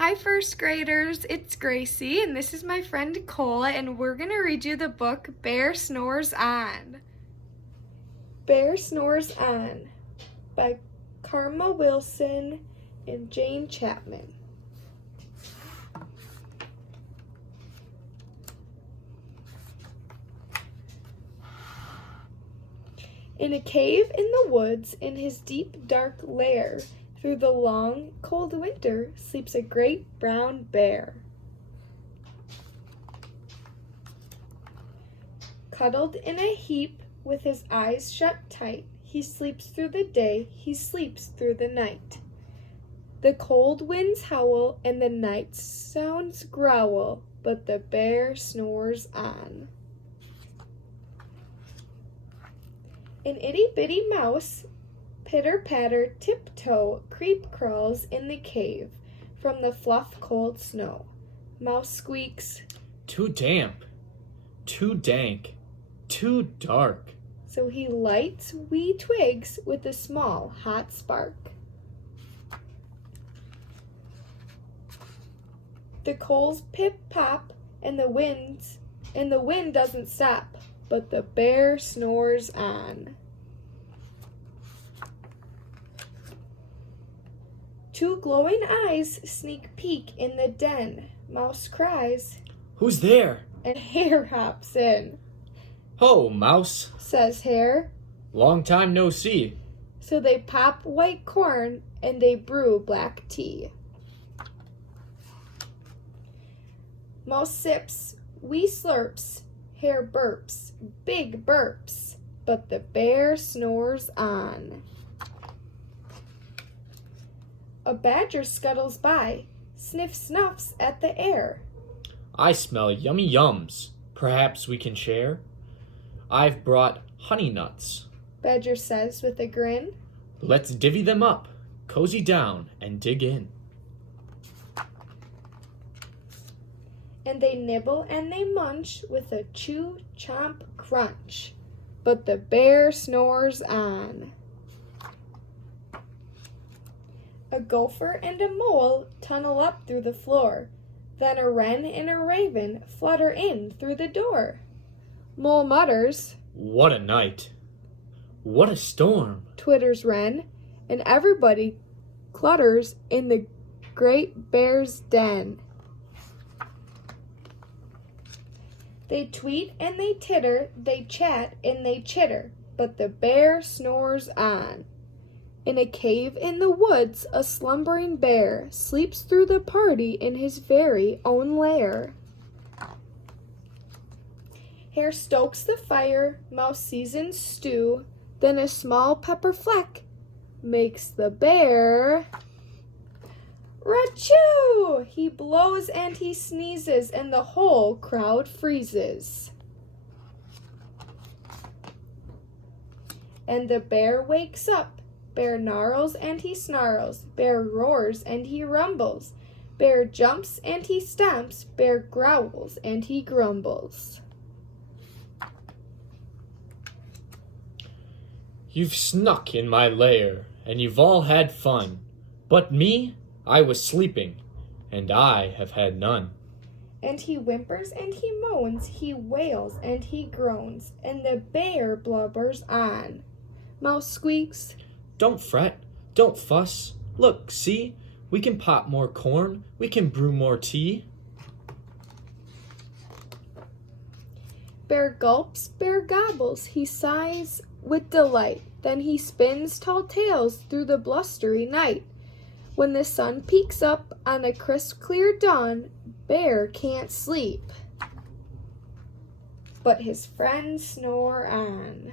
Hi first graders, it's Gracie and this is my friend Nicole and we're going to read you the book Bear Snores On. Bear Snores On by Karma Wilson and Jane Chapman. In a cave in the woods, in his deep dark lair, through the long, cold winter, sleeps a great brown bear. Cuddled in a heap, with his eyes shut tight, he sleeps through the day, he sleeps through the night. The cold winds howl, and the night sounds growl, but the bear snores on. An itty-bitty mouse, pitter-patter, tiptoe, creep crawls in the cave from the fluff cold snow. Mouse squeaks, "Too damp, too dank, too dark." So he lights wee twigs with a small hot spark. The coals pip-pop and the wind doesn't stop, but the bear snores on. Two glowing eyes sneak peek in the den. Mouse cries, "Who's there?" and Hare hops in. "Ho, Mouse," Says Hare. "long time no see." So they pop white corn and they brew black tea. Mouse sips, wee slurps, Hare burps, big burps, but the bear snores on. A badger scuttles by, sniff-snuffs at the air. "I smell yummy yums. Perhaps we can share? I've brought honey nuts. Badger says with a grin. Let's divvy them up, cozy down, and dig in." And they nibble and they munch with a chew, chomp, crunch. But the bear snores on. A gopher and a mole tunnel up through the floor. Then a wren and a raven flutter in through the door. Mole mutters, "What a night! What a storm!" twitters wren, and everybody clutters in the great bear's den. They tweet and they titter, they chat and they chitter, but the bear snores on. In a cave in the woods, a slumbering bear sleeps through the party in his very own lair. Hare stokes the fire, Mouse seasons stew, then a small pepper fleck makes the bear Rachoo! He blows and he sneezes, and the whole crowd freezes. And the bear wakes up. Bear gnarls and he snarls. Bear roars and he rumbles. Bear jumps and he stomps. Bear growls and he grumbles. "You've snuck in my lair, and you've all had fun. But me? I was sleeping, and I have had none." And he whimpers and he moans, he wails and he groans, and the bear blubbers on. Mouse squeaks, "Don't fret, don't fuss. Look, see, we can pop more corn, we can brew more tea." Bear gulps, bear gobbles, he sighs with delight, then he spins tall tales through the blustery night. When the sun peeks up on a crisp clear dawn, Bear can't sleep, but his friends snore on.